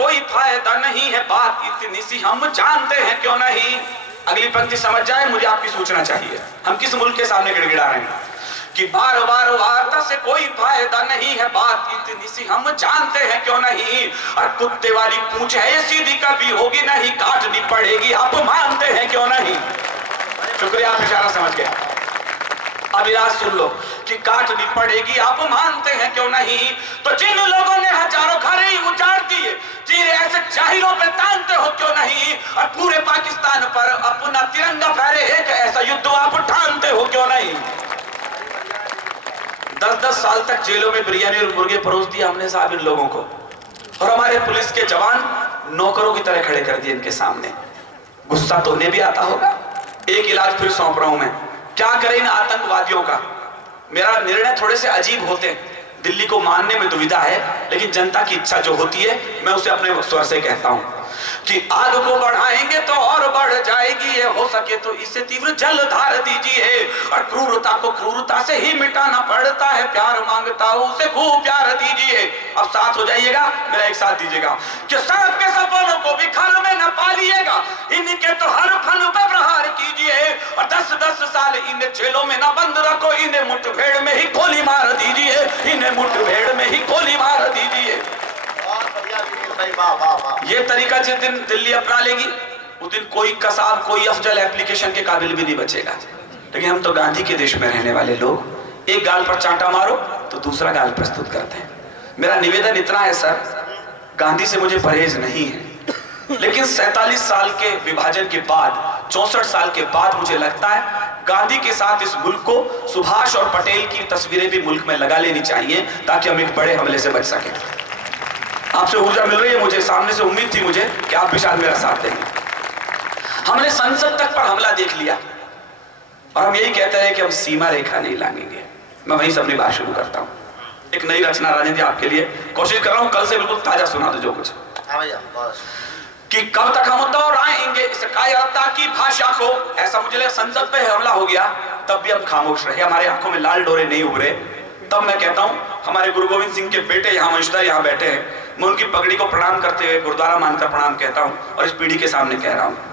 कोई फायदा नहीं है, बात इतनी सी हम जानते हैं क्यों नहीं। अगली पंक्ति समझ जाए, मुझे आपकी सूचना चाहिए हम किस मुल्क के सामने गिड़गिड़ा रहे हैं कि बार बार वार्ता से कोई फायदा नहीं है, बात इतनी सी हम जानते हैं क्यों नहीं। और कुत्ते वाली पूंछ है ये सीधी कभी होगी नहीं, काटनी पड़ेगी आप मानते हैं क्यों नहीं। शुक्रिया, आप इशारा समझ गए। अब इराज सुन लो कि काटनी पड़ेगी आप मानते हैं क्यों नहीं। तो जिन लोगों ने हजारों घर ही उजाड़ दिए, जिन ऐसे जाहिरों पे तानते हो क्यों नहीं। और पूरे पाकिस्तान पर अपना तिरंगा फहरे एक ऐसा युद्ध आप ठानते हो क्यों नहीं। 10-10 साल तक जेलों में बिरयानी और मुर्गे परोस दिया हमने साहब इन लोगों को, और हमारे पुलिस के जवान नौकरों की तरह खड़े कर दिए इनके सामने। गुस्सा तो उन्हें भी आता होगा। एक इलाज फिर सौंप रहा हूं मैं, क्या करें इन आतंकवादियों का। मेरा निर्णय थोड़े से अजीब होते हैं, दिल्ली को मानने में दुविधा है, लेकिन जनता की इच्छा जो होती है मैं उसे अपने स्वर से कहता हूं कि आग को बढ़ाएंगे तो और बढ़ जाएगी, ये हो सके तो इसे तीव्र जलधार दीजिए। और क्रूरता को क्रूरता से ही मिटाना पड़ता है, प्यार मांगता हो उसे खूब प्यार दीजिए। अब साथ हो जाइएगा, मेरा एक साथ दीजिएगा कि सांप के सपनों को भी घर में न पालिएगा, इनके तो हर फन पे प्रहार कीजिए। और 10-10 साल इन्हें जेलों में न बंद रखो, इन्हें मुठभेड़ में ही गोली मार दीजिए, इन्हें मुठभेड़ में ही गोली मार दीजिए। ये तरीका जिस दिन दिल्ली अपना लेगी उस दिन कोई कसाब, कोई अफजल एप्लीकेशन के काबिल भी नहीं बचेगा। लेकिन हम तो गांधी के देश में रहने वाले लोग, एक गाल पर चांटा मारो तो दूसरा गाल प्रस्तुत करते हैं। मेरा निवेदन इतना है सर, गांधी से मुझे परहेज नहीं है, लेकिन 47 साल के विभाजन के बाद, 64 साल के बाद मुझे लगता है गांधी के साथ इस मुल्क को सुभाष और पटेल की तस्वीरें भी मुल्क में लगा लेनी चाहिए, ताकि हम एक बड़े हमले से बच सकें। आपसे ऊर्जा मिल रही है मुझे, सामने से उम्मीद थी मुझे कि आप भी शायद मेरा साथ देंगे। हमने संसद तक पर हमला देख लिया और हम यही कहते हैं कि हम सीमा रेखा नहीं लांघेंगे। मैं वहीं से अपनी बात शुरू करता हूँ, एक नई रचना राजनीति आपके लिए कोशिश कर रहा हूँ, कल से बिल्कुल ताजा सुना दो जो कुछ। कि कब तक हम दोहराएंगे इस कायरता की भाषा को। ऐसा मुझे लगा संसद पे हमला हो गया तब भी हम खामोश रहे, हमारे आंखों में लाल डोरे नहीं उभरे। तब मैं कहता हूं हमारे गुरु गोविंद सिंह के बेटे यहाँ वंशधर यहाँ बैठे हैं, मैं उनकी पगड़ी को प्रणाम करते हुए गुरुद्वारा मानकर प्रणाम कहता हूं और इस पीढ़ी के सामने कह रहा हूं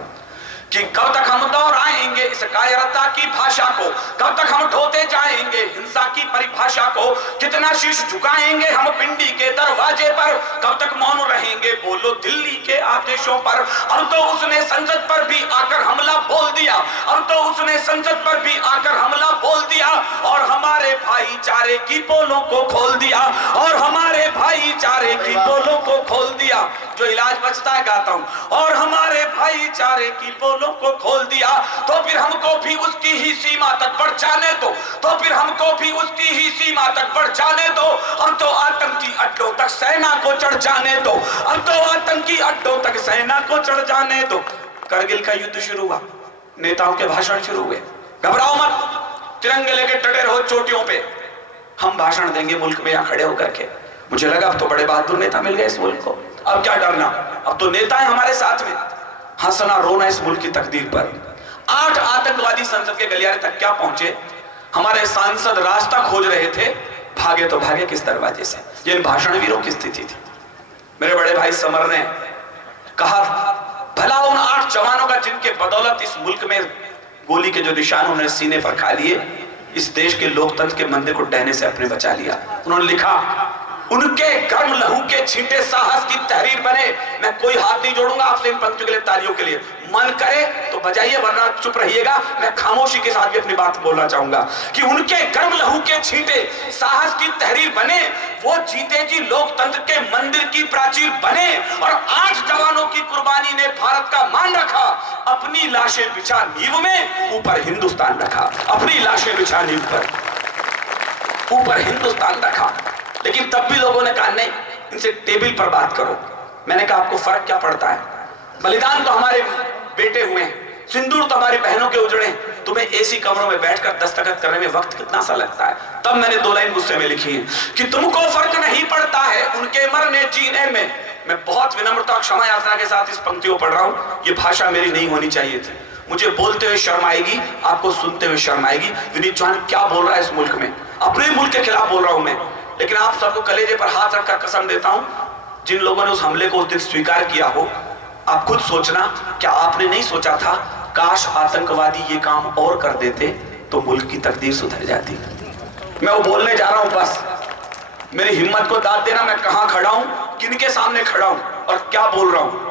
कि कब तक हम दोहराएंगे इस कायरता की भाषा को, कब तक हम ढोते जाएंगे हिंसा की परिभाषा को, कितना शीश झुकाएंगे हम पिंडी के दरवाजे पर, कब तक मौन रहेंगे बोलो दिल्ली के आदेशों पर। अब तो उसने संसद पर भी आकर हमला बोल दिया, अब तो उसने संसद पर भी आकर हमला बोल दिया और हमारे भाईचारे की पोलों को खोल दिया, और हमारे भाईचारे की पोलों को खोल दिया। जो इलाज बचता है गाता हूं, और हमारे भाईचारे की पोलों को खोल दिया। तो फिर हमको भी उसकी ही सीमा तक बढ़ जाने दो, तो फिर हमको भी उसकी ही सीमा तक बढ़ जाने दो। हम तो आतंकी अड्डों तक सेना को चढ़ जाने दो, हम तो आतंकी अड्डों तक सेना को चढ़ जाने दो। करगिल का युद्ध शुरू हुआ, नेताओं के भाषण शुरू हुए, घबराओ मत, तिरंगे लेके डटे रहो चोटियों पे, हम भाषण देंगे मुल्क में यहाँ खड़े होकर के। मुझे लगा अब तो बड़े बहादुर नेता मिल गए इस मुल्क को, अब क्या डरना, अब तो नेता है हमारे साथ में। हंसना रोना इस मुल्क की तकदीर पर। 8 आतंकवादी संसद के गलियारे तक क्या पहुंचे, हमारे सांसद रास्ता खोज रहे थे, भागे तो भागे किस दरवाजे से। जिन भाषण वीरों की स्थिति थी, मेरे बड़े भाई समर ने कहा भला उन 8 जवानों का जिनके बदौलत इस मुल्क में गोली के जो निशान उन्होंने सीने पर खा लिए, इस देश के लोकतंत्र के मंदिर को ढहने से अपने बचा लिया। उन्होंने लिखा उनके गर्म लहू के छींटे साहस की तहरीर बने। मैं कोई हाथ नहीं जोड़ूंगा आपसे इन पंक्तियों के लिए, तालियों के लिए। मन करे तो बजाइए वरना चुप रहिएगा। मैं खामोशी के साथ भी अपनी बात बोलना चाहूंगा कि उनके गर्म लहू के छींटे साहस की तहरीर बने, वो जीते जी लोकतंत्र के मंदिर की प्राचीर बने। और 8 जवानों की कुर्बानी ने भारत का मान रखा। अपनी लाशें बिछा नींव में, ऊपर हिंदुस्तान रखा। अपनी लाशें बिछा नींव पर, ऊपर हिंदुस्तान रखा। लेकिन तब भी लोगों ने कहा नहीं, इनसे टेबल पर बात करो। मैंने कहा आपको फर्क क्या पड़ता है, बलिदान तो हमारे बेटे हुए हैं, सिंदूर तो हमारी बहनों के उजड़े, तुम्हें एसी कमरों में बैठकर दस्तखत करने में वक्त कितना सा लगता है। तब मैंने 2 लाइन गुस्से में लिखी है कि तुमको फर्क नहीं पड़ता है उनके मरने जीने में। मैं बहुत विनम्रता और क्षमा यात्रा के साथ इस पंक्तियों पढ़ रहा हूं, ये भाषा मेरी नहीं होनी चाहिए थी। मुझे बोलते हुए शर्म आएगी, आपको सुनते हुए शर्म आएगी। विनीत चौहान क्या बोल रहा है इस मुल्क में, अपने मुल्क के खिलाफ बोल रहा हूं मैं। लेकिन आप सबको कलेजे पर हाथ रखकर कसम देता हूं, जिन लोगों ने उस हमले को उस दिन स्वीकार किया हो, आप खुद सोचना, क्या आपने नहीं सोचा था काश आतंकवादी ये काम और कर देते तो मुल्क की तकदीर सुधर जाती। मैं वो बोलने जा रहा हूं, बस मेरी हिम्मत को दाद देना, मैं कहां खड़ा हूं, किनके सामने खड़ा हूं और क्या बोल रहा हूं।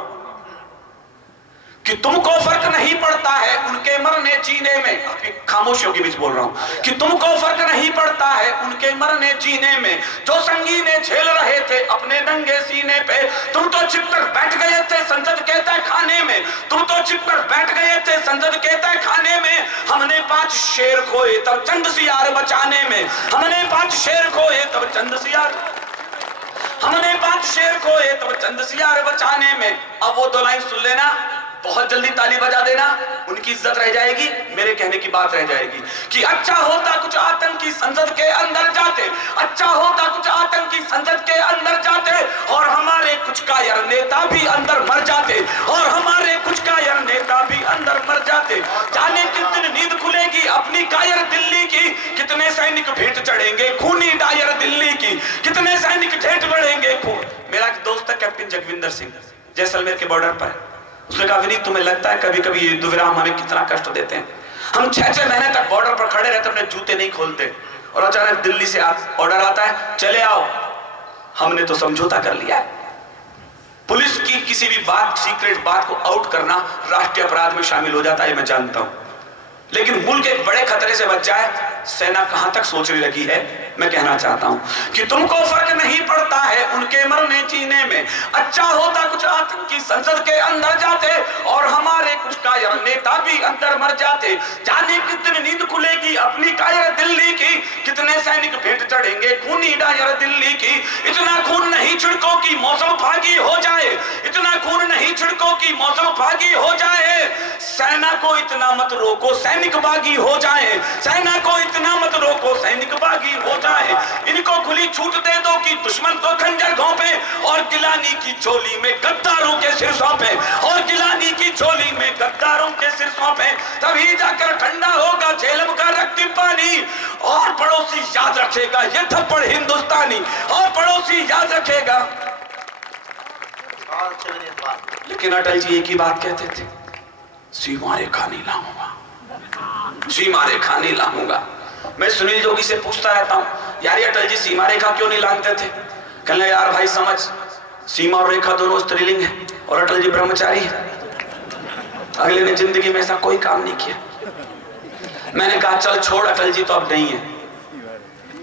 कि तुमको फर्क नहीं पड़ता है उनके मरने जीने में, आपकी खामोशियों के बीच बोल रहा हूं, कि तुमको फर्क नहीं पड़ता है उनके मरने जीने में, जो संगीने झेल रहे थे अपने नंगे सीने पे। तुम तो छिपकर बैठ गए थे संसद के तय खाने में, तुम तो छिपकर बैठ गए थे संसद के तय खाने में। हमने 5 शेर खोए तब चंद सियार बचाने में, हमने 5 शेर खोए तब चंद सियार, हमने 5 शेर खोए तब चंद सियार बचाने में। अब वो 2 लाइन सुन लेना, बहुत जल्दी ताली बजा देना, उनकी इज्जत रह जाएगी, मेरे कहने की बात रह जाएगी। कि अच्छा होता कुछ आतंकी संसद के अंदर जाते, अच्छा होता कुछ आतंकी संसद के अंदर जाते, और हमारे कुछ कायर नेता भी अंदर मर जाते, और हमारे कुछ कायर नेता भी अंदर मर जाते। जाने किस दिन नींद खुलेगी अपनी कायर दिल्ली की, कितने सैनिक भेंट चढ़ेंगे खूनी डायर दिल्ली की, कितने सैनिक भेंट बढ़ेंगे खून। मेरा एक दोस्त है कैप्टन जगविंदर सिंह, जैसलमेर के बॉर्डर पर। उसने कहा विनीत तुम्हें लगता है कभी कभी युद्ध विराम हमें कितना कष्ट देते हैं। हम 6-6 महीने तक बॉर्डर पर खड़े रहते, अपने जूते नहीं खोलते, और अचानक दिल्ली से ऑर्डर आता है चले आओ। हमने तो समझौता कर लिया है। पुलिस की किसी भी बात, सीक्रेट बात को आउट करना राष्ट्रीय अपराध में शामिल हो जाता है, मैं जानता हूं, लेकिन मुल्क एक बड़े खतरे से बच जाए, सेना कहां तक सोचने लगी है। मैं कहना चाहता हूं कि तुमको फर्क नहीं पड़ता है उनके मरने जीने में। अच्छा होता कुछ आतंकी संसद के अंदर जाते, और हमारे कुछ कायर नेता भी अंदर मर जाते। जाने कितनी नींद खुलेगी अपनी कायर दिल्ली की, कितने सैनिक भेंट चढ़ेंगे खूनी डायर दिल्ली की। इतना खून नहीं छिड़को कि मौसम फागी हो जाए, इतना खून नहीं छिड़को कि मौसम फागी हो जाए। सेना को इतना मत रोको सैनिक बागी हो जाए, सेना को इतना मत रोको सैनिक बागी हो जाए। इनको खुली छूट दे दो कि दुश्मन को खंजर घोंपे, और गिलानी की झोली में गद्दारों के सिर सौंपे, और गिलानी की झोली में गद्दारों के सिर सौंपे। तभी जाकर ठंडा होगा झेलम का रक्ती पानी, और पड़ोसी याद रखेगा ये थप्पड़ हिंदुस्तानी, और पड़ोसी याद रखेगा। लेकिन अटल जी एक ही बात कहते थे, सीमा रेखा नहीं लाऊंगा, सीमा रेखा नहीं लाऊंगा। मैं सुनील जोगी से पूछता रहता हूं, यार अटल जी सीमा रेखा क्यों नहीं लांघते थे? कहने यार भाई समझ, सीमा और रेखा दोनों स्त्रीलिंग है, और अटल जी ब्रह्मचारी है। अगले ने जिंदगी में ऐसा कोई काम नहीं किया। मैंने कहा चल छोड़, अटल जी तो अब नहीं है,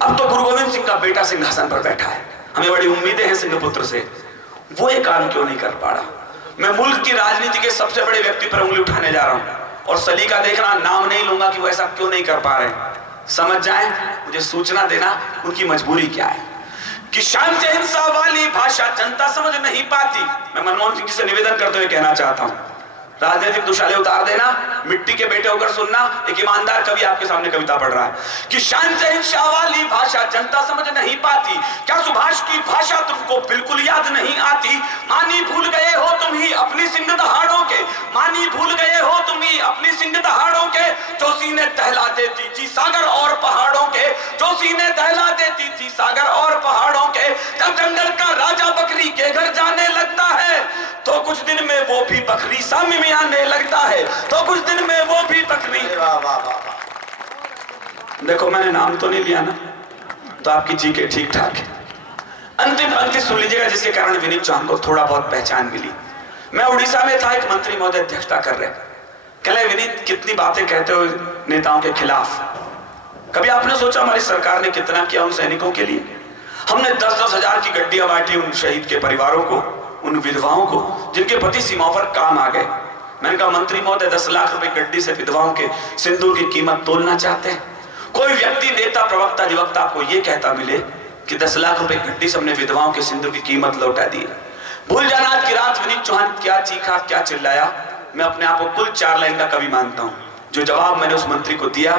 अब तो गुरु गोविंद सिंह का बेटा सिंहासन पर बैठा है, हमें बड़ी उम्मीदें हैं सिंहपुत्र से, वो ये काम क्यों नहीं कर पा रहा? मैं मुल्क की राजनीति के सबसे बड़े व्यक्ति पर उंगली उठाने जा रहा हूं, और सलीका देखना, नाम नहीं लूंगा कि वो ऐसा क्यों नहीं कर पा रहे। समझ जाएं, मुझे सूचना देना उनकी मजबूरी क्या है। कि शांति हिंसा वाली भाषा जनता समझ नहीं पाती। मैं मनमोहन सिंह जी से निवेदन करते हुए कहना चाहता हूं, राजनीतिक दुशाले उतार देना, मिट्टी के बेटे होकर सुनना। एक ईमानदार कवि आपके सामने कविता पढ़ रहा है कि शांति हिंसा वाली भाषा जनता समझ नहीं पाती, क्या सुभाष की भाषा तुमको बिल्कुल याद नहीं आती? मानी भूल गए हो तुम ही अपनी सिंध दहाड़ों के, मानी भूल गए हो तुम ही अपनी सिंध दहाड़ों के, जो सीने दहला देती थी सागर और पहाड़ों के, जो सीने दहला देती थी सागर और पहाड़ों के। जब जंगल का राजा बकरी के घर जाने लगता है, तो कुछ दिन में वो भी बकरी सामने में आने लगता है, तो कुछ दिन में वो भी बकरी। देखो मैंने नाम तो नहीं लिया ना, तो आपकी जी के ठीक ठाक है। अंतिम पंक्ति सुन लीजिएगा, जिसके कारण विनीत चौहान को थोड़ा बहुत पहचान मिली। मैं उड़ीसा में था, एक मंत्री महोदय अध्यक्षता कर रहे, कहले विनीत कितनी बातें कहते हो नेताओं के खिलाफ, कभी आपने सोचा हमारी सरकार ने कितना किया उन सैनिकों के लिए? हमने 10-10 हजार की गड्डियां बांटी उन शहीद के परिवारों को, उन विधवाओं को जिनके पति सीमाओं पर काम आ गए। मैंने कहा मंत्री महोदय 10 लाख रुपए गड्डी से विधवाओं के सिंदूर की कीमत तोलना चाहते हैं? कोई व्यक्ति, नेता, प्रवक्ता, अधिवक्ता आपको यह कहता मिले कि 10 लाख रुपए गड्डी से हमने विधवाओं के सिंदूर की कीमत लौटा दी? भूल जाना आज की रात विनीत चौहान क्या चीखा, क्या चिल्लाया। मैं अपने आप को कुल 4 लाइन का कवि मानता हूं। जो जवाब मैंने उस मंत्री को दिया,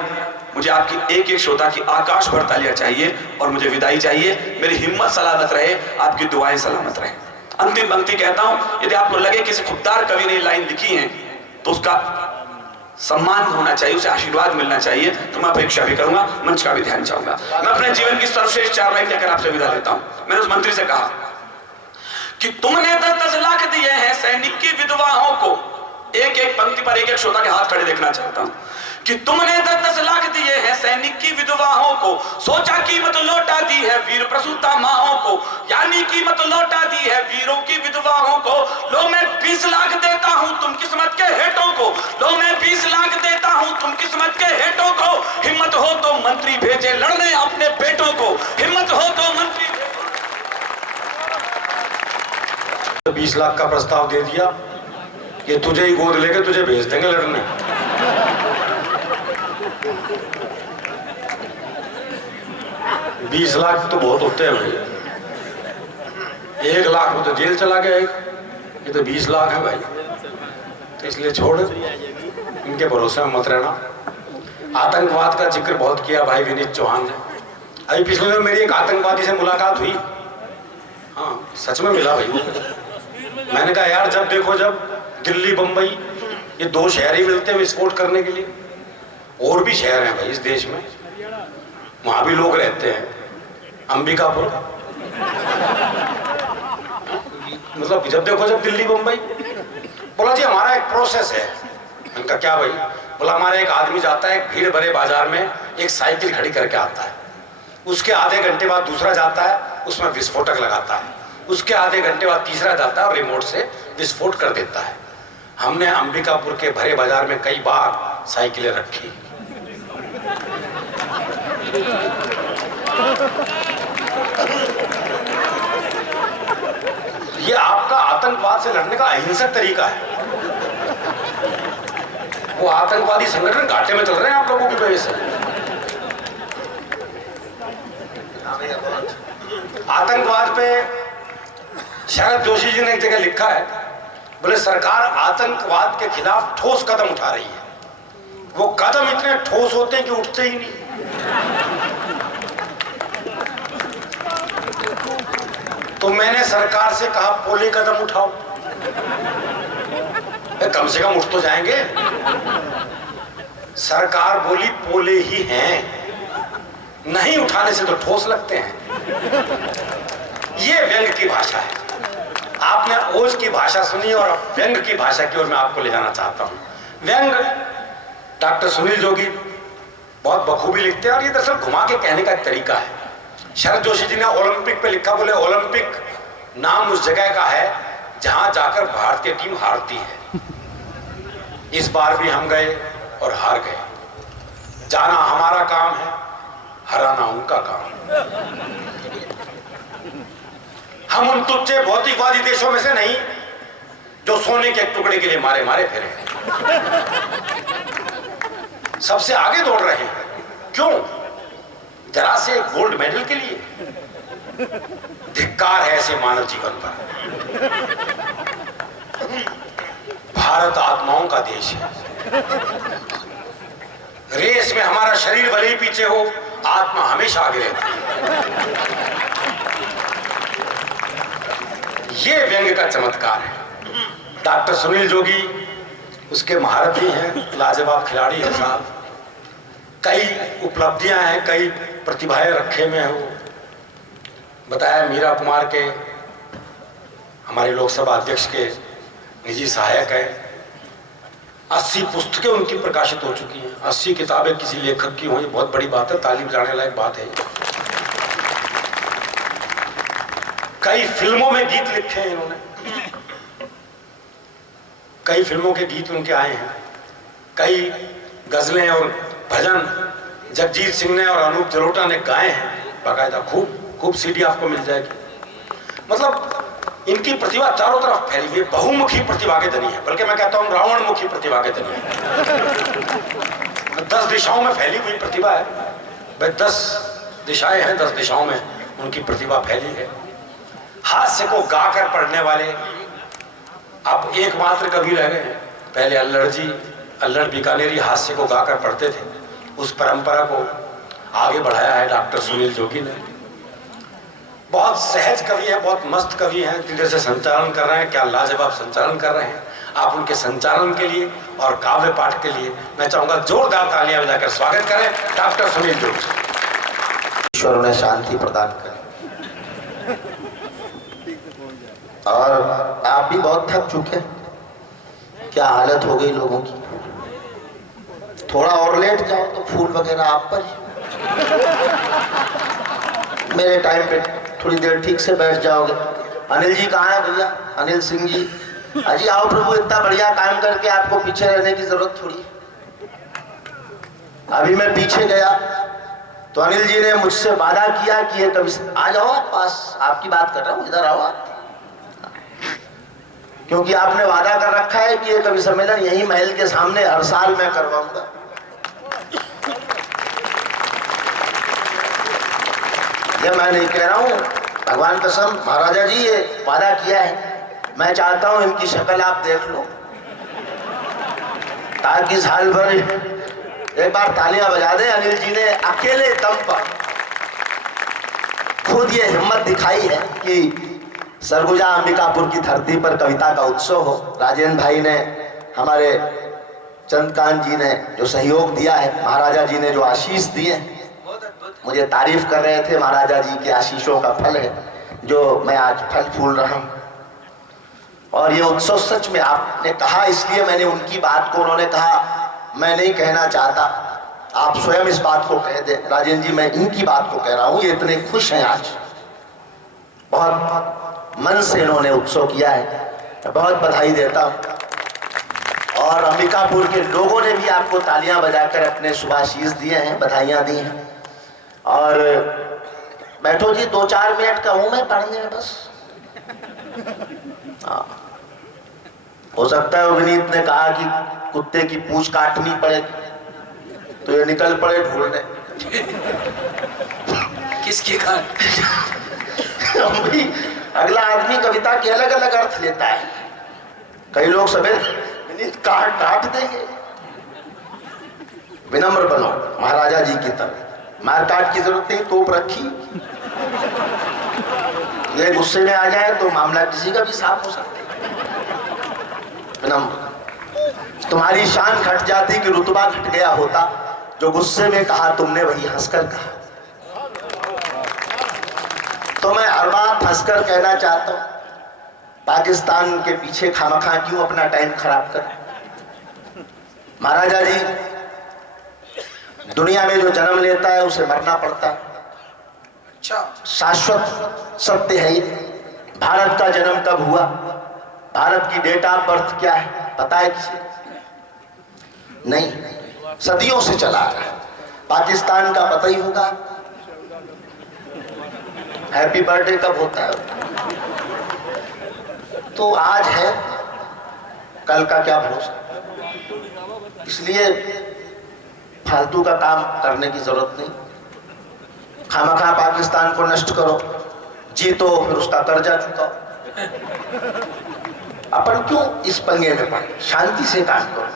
मुझे आपकी एक एक श्रोता की आकाश भर तालियां चाहिए, और मुझे विदाई चाहिए। मेरी हिम्मत सलामत रहे, आपकी दुआएं सलामत रहे। अंतिम पंक्ति कहता हूं, यदि आपको लगे किसी खुददार कवि ने लाइन लिखी है तो उसका सम्मान होना चाहिए, उसे आशीर्वाद मिलना चाहिए, तो मैं अपेक्षा भी करूंगा, मंच का भी ध्यान चाहूंगा। मैं अपने जीवन की सर्वश्रेष्ठ 4 लाइन कहकर आपसे विदा लेता हूं। मैंने उस मंत्री से कहा कि तुमने 10-10 लाख दिए हैं सैनिक की विधवाओं को। एक एक पंक्ति पर एक एक श्रोता के हाथ खड़े देखना चाहता हूं कि तुमने 10-10 लाख दिए हैं सैनिक की विधवाओं को, सोचा कीमत लौटा दी है वीर प्रसूता माओं को, यानी कीमत लौटा दी है वीरों की विधवाओं को। लो मैं 20 लाख देता हूं तुम किस्मत के हेटों को, लो मैं 20 लाख देता हूं तुम किस्मत के हेटों को। हिम्मत हो तो मंत्री भेजे लड़ने अपने बेटों को, हिम्मत हो तो मंत्री। 20 लाख का प्रस्ताव दे दिया कि तुझे ही गोद लेके तुझे भेज देंगे लड़ने। बीस लाख तो बहुत होते हैं भाई। 1 लाख में तो जेल चला गया एक, ये तो 20 लाख है भाई। तो इसलिए छोड़, इनके भरोसे में मत रहना। आतंकवाद का जिक्र बहुत किया भाई विनीत चौहान ने। अभी पिछले दिन मेरी एक आतंकवादी से मुलाकात हुई, हाँ सच में मिला भाई। मैंने कहा यार जब देखो जब दिल्ली बंबई ये 2 शहर ही मिलते हैं विस्फोट करने के लिए, और भी शहर हैं भाई इस देश में, वहां भी लोग रहते हैं। अंबिकापुर, मतलब जब देखो जब दिल्ली बंबई। बोला जी हमारा एक प्रोसेस है। उनका क्या भाई? बोला हमारा एक आदमी जाता है भीड़ भरे बाजार में, एक साइकिल खड़ी करके आता है, उसके आधे घंटे बाद दूसरा जाता है, उसमें विस्फोटक लगाता है, उसके आधे घंटे बाद तीसरा जाता है और रिमोट से विस्फोट कर देता है। हमने अंबिकापुर के भरे बाजार में कई बार साइकिलें रखी। ये आपका आतंकवाद से लड़ने का अहिंसक तरीका है। वो आतंकवादी संगठन घाटे में चल रहे हैं आप लोगों की वजह से। आतंकवाद पे शरद जोशी जी ने एक जगह लिखा है, बोले सरकार आतंकवाद के खिलाफ ठोस कदम उठा रही है। वो कदम इतने ठोस होते हैं कि उठते ही नहीं। तो मैंने सरकार से कहा पोले कदम उठाओ, कम से कम उठ तो जाएंगे। सरकार बोली पोले ही हैं, नहीं उठाने से तो ठोस लगते हैं। ये व्यंग की भाषा है। आपने ओज की भाषा सुनी और व्यंग की भाषा की ओर मैं आपको ले जाना चाहता हूं। व्यंग डॉक्टर सुनील जोगी बहुत बखूबी लिखते हैं और ये दरअसल घुमा के कहने का एक तरीका है। शरद जोशी जी ने ओलंपिक पे लिखा, बोले ओलंपिक नाम उस जगह का है जहां जाकर भारतीय टीम हारती है। इस बार भी हम गए और हार गए। जाना हमारा काम है, हराना उनका काम। हम उन तुच्छ भौतिकवादी देशों में से नहीं जो सोने के टुकड़े के लिए मारे मारे फिरे, सबसे आगे दौड़ रहे हैं। क्यों? जरा से गोल्ड मेडल के लिए। धिक्कार है ऐसे मानव जीवन पर। भारत आत्माओं का देश है। रेस में हमारा शरीर भले ही पीछे हो, आत्मा हमेशा आगे रहती है। ये व्यंग का चमत्कार है। डॉक्टर सुनील जोगी उसके महारथी हैं, लाजवाब खिलाड़ी है साहब। कई उपलब्धियां हैं, कई प्रतिभाएं रखे में हैं। वो बताया मीरा कुमार के, हमारे लोकसभा अध्यक्ष के निजी सहायक हैं। 80 पुस्तकें उनकी प्रकाशित हो चुकी हैं। 80 किताबें किसी लेखक की हो, ये बहुत बड़ी बात है, तालीम जाने लायक बात है। कई फिल्मों में गीत लिखे हैं इन्होंने, कई फिल्मों के गीत उनके आए हैं। कई गजलें और भजन जगजीत सिंह ने और अनूप जलोटा ने गाए हैं बाकायदा। खूब सीडी आपको मिल जाएगी। मतलब इनकी प्रतिभा चारों तरफ फैली हुई, बहुमुखी प्रतिभा के धनी है। बल्कि मैं कहता हूं रावणमुखी प्रतिभा के धनी है। 10 दिशाओं में फैली हुई प्रतिभा है भाई। 10 दिशाएं हैं, 10 दिशाओं में उनकी प्रतिभा फैली है। हास्य को गाकर पढ़ने वाले अब एकमात्र कवि रह गए हैं। पहले अल्लड़ बीकानेरी हास्य को गाकर पढ़ते थे। उस परंपरा को आगे बढ़ाया है डॉक्टर सुनील जोगी ने। बहुत सहज कवि हैं, बहुत मस्त कवि हैं, जिनके से संचालन कर रहे हैं। क्या लाजवाब संचालन कर रहे हैं। आप उनके संचालन के लिए और काव्य पाठ के लिए मैं चाहूंगा जोरदार तालियां बजाकर स्वागत करें डॉक्टर सुनील जोगी। ईश्वर उन्हें शांति प्रदान करें। और आप भी बहुत थक चुके। क्या हालत हो गई लोगों की। थोड़ा और लेट जाओ तो फूल वगैरह आप पर ही। मेरे टाइम पे थोड़ी देर ठीक से बैठ जाओगे। अनिल जी कहाँ है भैया? अनिल सिंह जी, अजी आओ प्रभु, इतना बढ़िया काम करके आपको पीछे रहने की जरूरत थोड़ी है। अभी मैं पीछे गया तो अनिल जी ने मुझसे वादा किया कि ये कभी आ जाओ आप पास, आपकी बात कर रहा हूँ, इधर आओ आप, क्योंकि आपने वादा कर रखा है कि ये कवि सम्मेलन यही महल के सामने हर साल मैं करवाऊंगा। ये मैं नहीं कह रहा हूँ, भगवान कसम, महाराजा जी ये वादा किया है। मैं चाहता हूं इनकी शक्ल आप देख लो, ताकि साल भर एक बार तालियां बजा दें। अनिल जी ने अकेले दम पर खुद ये हिम्मत दिखाई है कि सरगुजा अंबिकापुर की धरती पर कविता का उत्सव हो। राजेंद्र भाई ने, हमारे चंद्रकांत जी ने जो सहयोग दिया है, महाराजा जी ने जो आशीष दिए, मुझे तारीफ कर रहे थे, महाराजा जी के आशीषों का फल है जो मैं आज फल फूल रहा हूं। और ये उत्सव सच में आपने कहा, इसलिए मैंने उनकी बात को, उन्होंने कहा मैं नहीं कहना चाहता, आप स्वयं इस बात को कह दे। राजेंद्र जी मैं इनकी बात को कह रहा हूं, ये इतने खुश हैं आज, बहुत मन से इन्होंने उत्सव किया है, बहुत बधाई देता हूं। और अंबिकापुर के लोगों ने भी आपको तालियां बजाकर अपने शुभाशीष दिए हैं, बधाइयां दी हैं। और बैठो जी, 2-4 मिनट का हूं मैं पढ़ने में बस। हो सकता है विनीत ने कहा कि कुत्ते की पूंछ काटनी पड़े तो ये निकल पड़े ढूंढने। किसके कारण? अगला आदमी कविता के अलग अलग अर्थ लेता है। कई लोग सवेरे विनीत काट देंगे। विनम्र बनो महाराजा जी की तरह, मारकाट की जरूरत नहीं, तोप रखी। ये गुस्से में आ जाए तो मामला किसी का भी साफ हो सकता है। तुम्हारी शान घट जाती कि रुतबा घट गया होता, जो गुस्से में कहा तुमने वही हंसकर कहा। तो मैं हर बात हंसकर कहना चाहता हूं, पाकिस्तान के पीछे खामखा क्यों अपना टाइम खराब कर। महाराजा जी, दुनिया में जो जन्म लेता है उसे मरना पड़ता है, शाश्वत सत्य है ये। भारत का जन्म कब हुआ, भारत की डेट ऑफ बर्थ क्या है पता है किसी? नहीं, सदियों से चला आ रहा है। पाकिस्तान का पता ही होगा, हैप्पी बर्थडे कब होता है। तो आज है, कल का क्या भरोसा। इसलिए फालतू का काम करने की जरूरत नहीं। खामखा पाकिस्तान को नष्ट करो, जीतो फिर उसका कर्जा चुकाओ। अपन क्यों इस पंगे में पड़े, शांति से काम करो।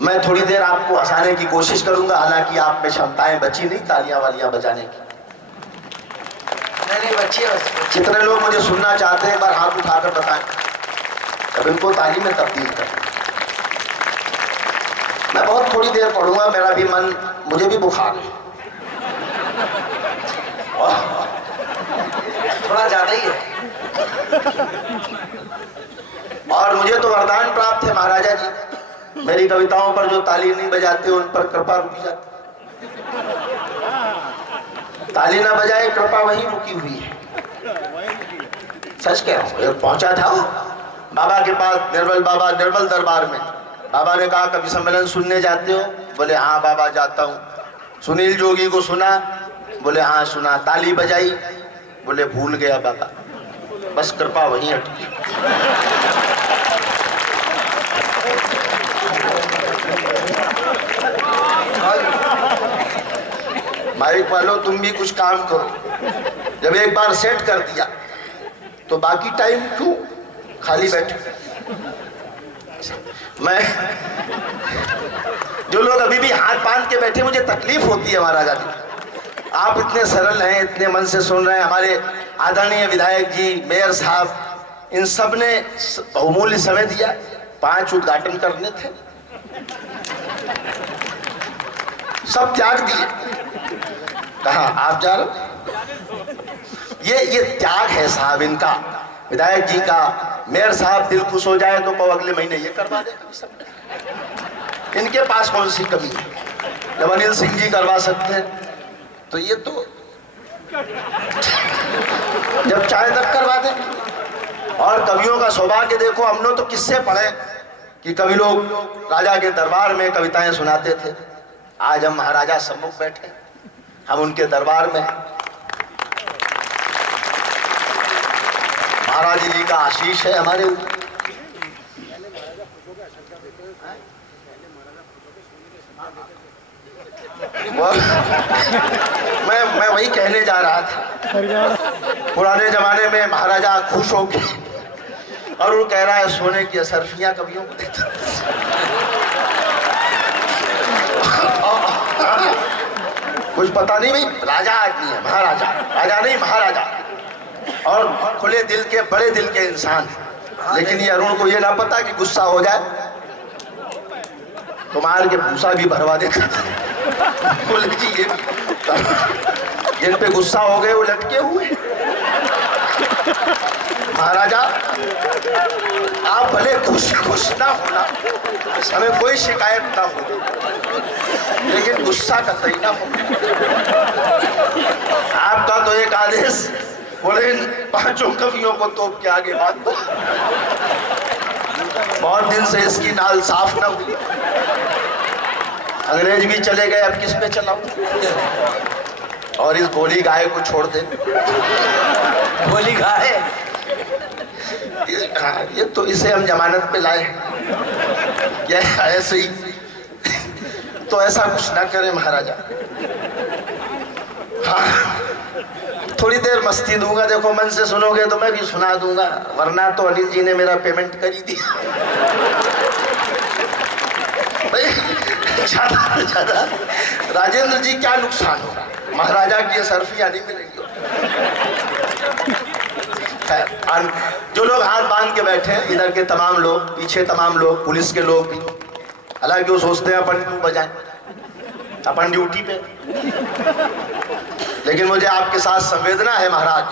मैं थोड़ी देर आपको हंसाने की कोशिश करूंगा, हालांकि आप में क्षमताएं बची नहीं तालियां वालियां बजाने की। नहीं बची है। कितने लोग मुझे सुनना चाहते हैं, एक बार हाथ उठाकर बताएं, अब इनको ताली में तब्दील कर। मैं बहुत थोड़ी देर पढ़ूंगा, मेरा भी मन, मुझे भी बुखार है, थोड़ा ज्यादा ही है। और मुझे तो वरदान प्राप्त है महाराजा जी, मेरी कविताओं पर जो ताली नहीं बजाते उन पर कृपा रुकी जाती। ताली ना बजाए कृपा वहीं रुकी हुई है। सच कह रहा हूं। पहुंचा था बाबा के पास, निर्मल बाबा, निर्मल दरबार में। बाबा ने कहा कवि सम्मेलन सुनने जाते हो? बोले हाँ बाबा जाता हूँ। सुनील जोगी को सुना? बोले हाँ सुना। ताली बजाई? बोले भूल गया बाबा। बस कृपा वहीं अटकी। माइक वालों तुम भी कुछ काम करो। जब एक बार सेट कर दिया तो बाकी टाइम क्यों खाली बैठे। मैं, जो लोग अभी भी हाथ बांध के बैठे, मुझे तकलीफ होती है महाराजा जी। आप इतने सरल हैं, इतने मन से सुन रहे हैं। हमारे आदरणीय विधायक जी, मेयर साहब, इन सब ने बहुमूल्य समय दिया। 5 उद्घाटन करने थे, सब त्याग दिए। कहा आप जा रहे? ये त्याग है साहब इनका। विधायक जी का, मेयर साहब दिल खुश हो जाए तो कहो अगले महीने ये करवा दे। इनके पास कौन सी कमी है? जब अनिल सिंह जी करवा सकते हैं तो ये तो जब चाहे तक करवा दे। और कवियों का सौभाग्य देखो, हम लोग तो किस्से पढ़े कि कवि लोग राजा के दरबार में कविताएं सुनाते थे। आज हम महाराजा सम्मुख बैठे, हम उनके दरबार में। महाराज जी का आशीष है हमारे ऊपर। मैं वही कहने जा रहा था, पुराने जमाने में महाराजा खुश हो के और वो कह रहा है सोने की असरफियां कवियों को देता। कुछ पता नहीं भाई, राजा आदमी है, महाराजा, राजा नहीं महाराजा, और खुले दिल के बड़े दिल के इंसान। लेकिन ये अरुण को ये ना पता कि गुस्सा हो जाए तो मार के भूसा भी भरवा देता था। बोले जी ये जिन पे गुस्सा हो गए वो लटके हुए। महाराजा आप भले खुश ना होना, हमें कोई शिकायत ना हो, लेकिन गुस्सा कतई ना हो। आपका तो एक आदेश, बोले इन 5 कवियों को तोप के आगे बात दो। बहुत दिन से इसकी नाल साफ ना हुई। अंग्रेज भी चले गए, अब किस पे चलाऊं? और इस गोली गाय को छोड़ दे। गोली गाय, ये तो इसे हम जमानत पे लाए, या ऐसे ही तो ऐसा कुछ ना करे महाराजा। हाँ, थोड़ी देर मस्ती दूंगा, देखो मन से सुनोगे तो मैं भी सुना दूंगा, वरना तो अनिल जी ने मेरा पेमेंट कर ही दिया। ज्यादा राजेंद्र जी क्या नुकसान होगा, महाराजा की सरफियां नहीं मिलेंगी। जो लोग हाथ बांध के बैठे हैं, इधर के तमाम लोग, पीछे तमाम लोग, पुलिस के लोग भी, हालांकि वो सोचते हैं अपन क्यों बजाएं, अपन ड्यूटी पे। लेकिन मुझे आपके साथ संवेदना है महाराज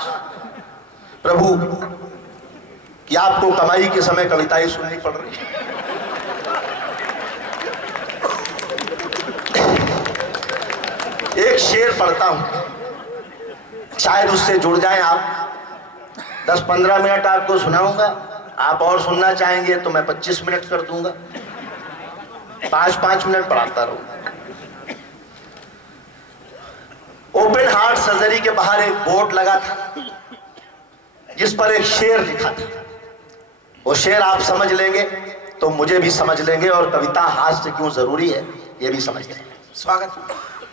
प्रभु कि आपको कमाई के समय कविताएं सुननी पड़ रही है। एक शेर पढ़ता हूं, शायद उससे जुड़ जाएं आप। 10-15 मिनट आपको सुनाऊंगा, आप और सुनना चाहेंगे तो मैं 25 मिनट कर दूंगा, 5-5 मिनट पढ़ाता रहूंगा। ओपन हार्ट सर्जरी के बाहर एक बोर्ड लगा था जिस पर एक शेर लिखा था। वो शेर आप समझ लेंगे तो मुझे भी समझ लेंगे, और कविता हास्य क्यों जरूरी है ये भी समझ लेंगे। स्वागत।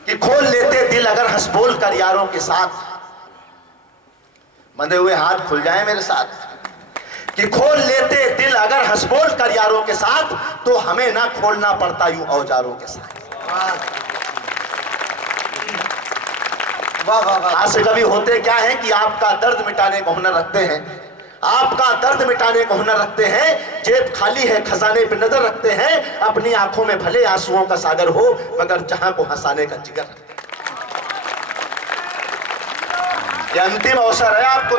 कि खोल लेते दिल अगर हंस बोल कर यारों के साथ, बंधे हुए हाथ खुल जाए मेरे साथ। कि खोल लेते दिल अगर हंस बोल कर यारों के साथ, तो हमें ना खोलना पड़ता यूं औजारों के साथ। हास्य कवि होते क्या है कि आपका दर्द मिटाने को हुनर रखते हैं, आपका दर्द मिटाने को हुनर रखते हैं, जेब खाली है खजाने पे नजर रखते हैं, अपनी आंखों में भले आंसुओं का सागर हो मगर जहां को हंसाने का जिगर रखते हैं। ये अंतिम अवसर है आपको।